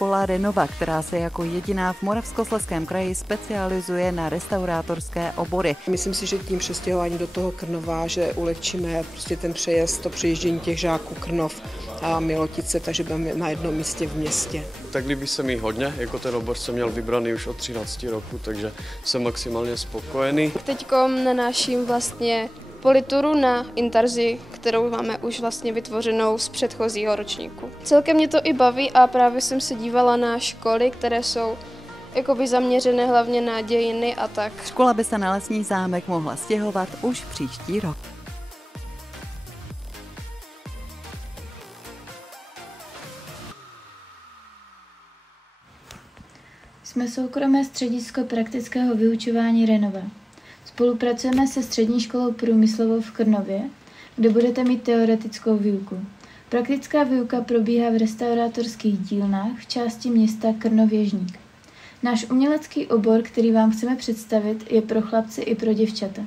Škola Renova, která se jako jediná v Moravskoslezském kraji specializuje na restaurátorské obory. Myslím si, že tím přestěhováním do toho Krnova, že ulehčíme prostě ten přejezd, to přejíždění těch žáků Krnov a Milotice, takže budeme na jednom místě v městě. Tak líbí se mi hodně, jako ten obor jsem měl vybraný už od 13 roku, takže jsem maximálně spokojený. Teďkom nanáším vlastně polituru na intarzi, kterou máme už vlastně vytvořenou z předchozího ročníku. Celkem mě to i baví a právě jsem se dívala na školy, které jsou jakoby zaměřené hlavně na dějiny a tak. Škola by se na Lesní zámek mohla stěhovat už příští rok. Jsme soukromé středisko praktického vyučování Renova. Spolupracujeme se Střední školou průmyslovou v Krnově, kde budete mít teoretickou výuku. Praktická výuka probíhá v restaurátorských dílnách v části města Krnověžník. Náš umělecký obor, který vám chceme představit, je pro chlapce i pro děvčata.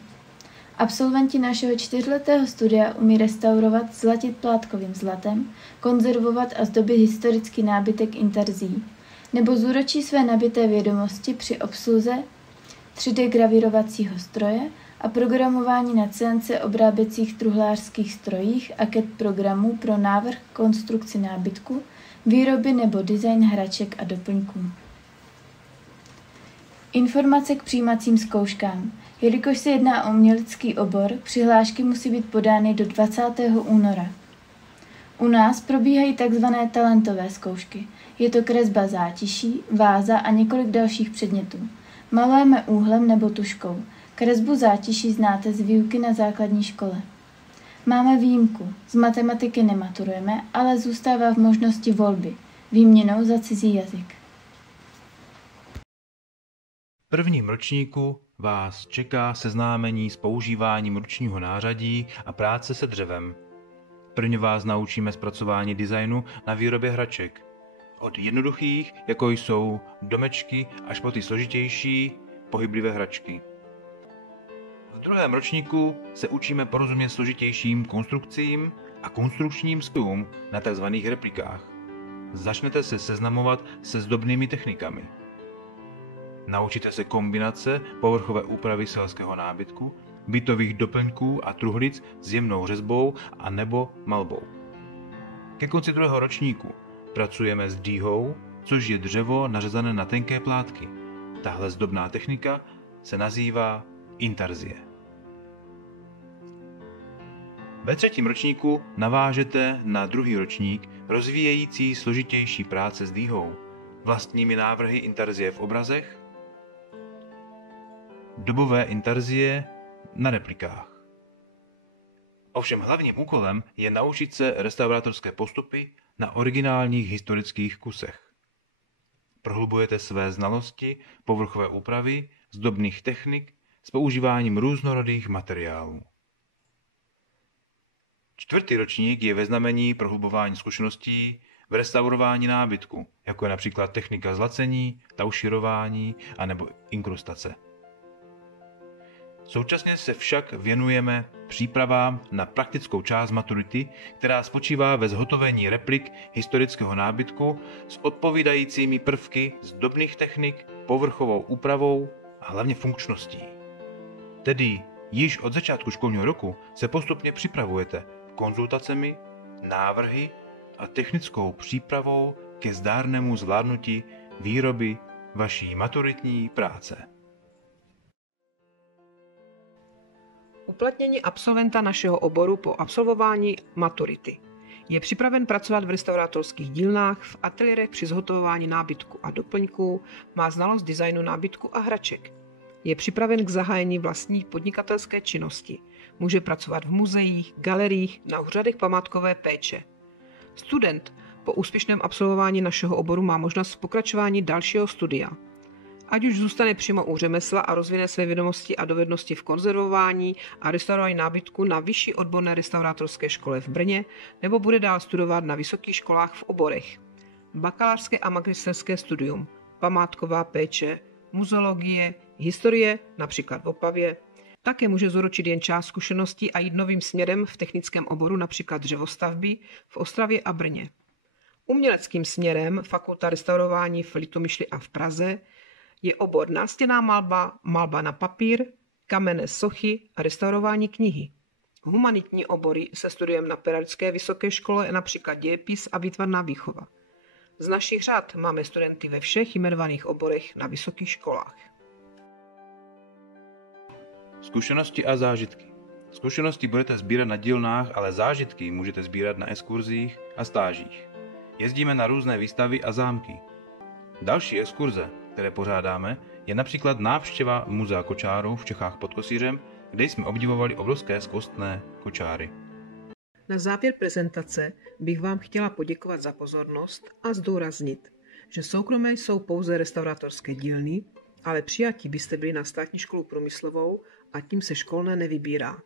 Absolventi našeho 4letého studia umí restaurovat, zlatit plátkovým zlatem, konzervovat a zdobit historický nábytek intarzí, nebo zúročí své nabité vědomosti při obsluze 3D gravírovacího stroje a programování na CNC obráběcích truhlářských strojích a CAD programů pro návrh konstrukci nábytku, výroby nebo design hraček a doplňků. Informace k přijímacím zkouškám. Jelikož se jedná o umělecký obor, přihlášky musí být podány do 20. února. U nás probíhají tzv. Talentové zkoušky. Je to kresba zátiší, váza a několik dalších předmětů. Malujeme úhlem nebo tužkou. Kresbu zátiší znáte z výuky na základní škole. Máme výjimku. Z matematiky nematurujeme, ale zůstává v možnosti volby. Výměnou za cizí jazyk. V prvním ročníku vás čeká seznámení s používáním ručního nářadí a práce se dřevem. Prvně vás naučíme zpracování designu na výrobě hraček. Od jednoduchých, jako jsou domečky, až po ty složitější, pohyblivé hračky. V druhém ročníku se učíme porozumět složitějším konstrukcím a konstrukčním spojům na tzv. Replikách. Začnete se seznamovat se zdobnými technikami. Naučíte se kombinace povrchové úpravy selského nábytku, bytových doplňků a truhlic s jemnou řezbou a nebo malbou. Ke konci druhého ročníku pracujeme s dýhou, což je dřevo nařezané na tenké plátky. Tahle zdobná technika se nazývá intarzie. Ve třetím ročníku navážete na druhý ročník rozvíjející složitější práce s dýhou, vlastními návrhy intarzie v obrazech, dobové intarzie na replikách. Ovšem hlavním úkolem je naučit se restaurátorské postupy na originálních historických kusech. Prohlubujete své znalosti povrchové úpravy, zdobných technik s používáním různorodých materiálů. Čtvrtý ročník je ve znamení prohlubování zkušeností v restaurování nábytku, jako je například technika zlacení, taušírování a nebo inkrustace. Současně se však věnujeme přípravám na praktickou část maturity, která spočívá ve zhotovení replik historického nábytku s odpovídajícími prvky zdobných technik, povrchovou úpravou a hlavně funkčností. Tedy již od začátku školního roku se postupně připravujete konzultacemi, návrhy a technickou přípravou ke zdárnému zvládnutí výroby vaší maturitní práce. Uplatnění absolventa našeho oboru po absolvování maturity. Je připraven pracovat v restaurátorských dílnách, v ateliérech při zhotovování nábytku a doplňků, má znalost designu nábytku a hraček. Je připraven k zahájení vlastní podnikatelské činnosti. Může pracovat v muzeích, galeriích, na úřadech památkové péče. Student po úspěšném absolvování našeho oboru má možnost pokračování dalšího studia. Ať už zůstane přímo u řemesla a rozvine své vědomosti a dovednosti v konzervování a restaurování nábytku na vyšší odborné restaurátorské škole v Brně, nebo bude dál studovat na vysokých školách v oborech. Bakalářské a magisterské studium, památková péče, muzeologie, historie, například v Opavě. Také může zúročit jen část zkušeností a jít novým směrem v technickém oboru, například dřevostavby v Ostravě a Brně. Uměleckým směrem Fakulta restaurování v Litomyšli a v Praze je obor nástěnná malba, malba na papír, kamenné sochy a restaurování knihy. Humanitní obory se studiem na Pedagogické vysoké škole, například dějepis a výtvarná výchova. Z našich řad máme studenty ve všech jmenovaných oborech na vysokých školách. Zkušenosti a zážitky. Zkušenosti budete sbírat na dílnách, ale zážitky můžete sbírat na exkurzích a stážích. Jezdíme na různé výstavy a zámky. Další exkurze, které pořádáme, je například návštěva Muzea kočárů v Čechách pod Kosířem, kde jsme obdivovali obrovské skostné kočáry. Na závěr prezentace bych vám chtěla poděkovat za pozornost a zdůraznit, že soukromé jsou pouze restaurátorské dílny, ale přijatí byste byli na státní školu průmyslovou a tím se školné nevybírá.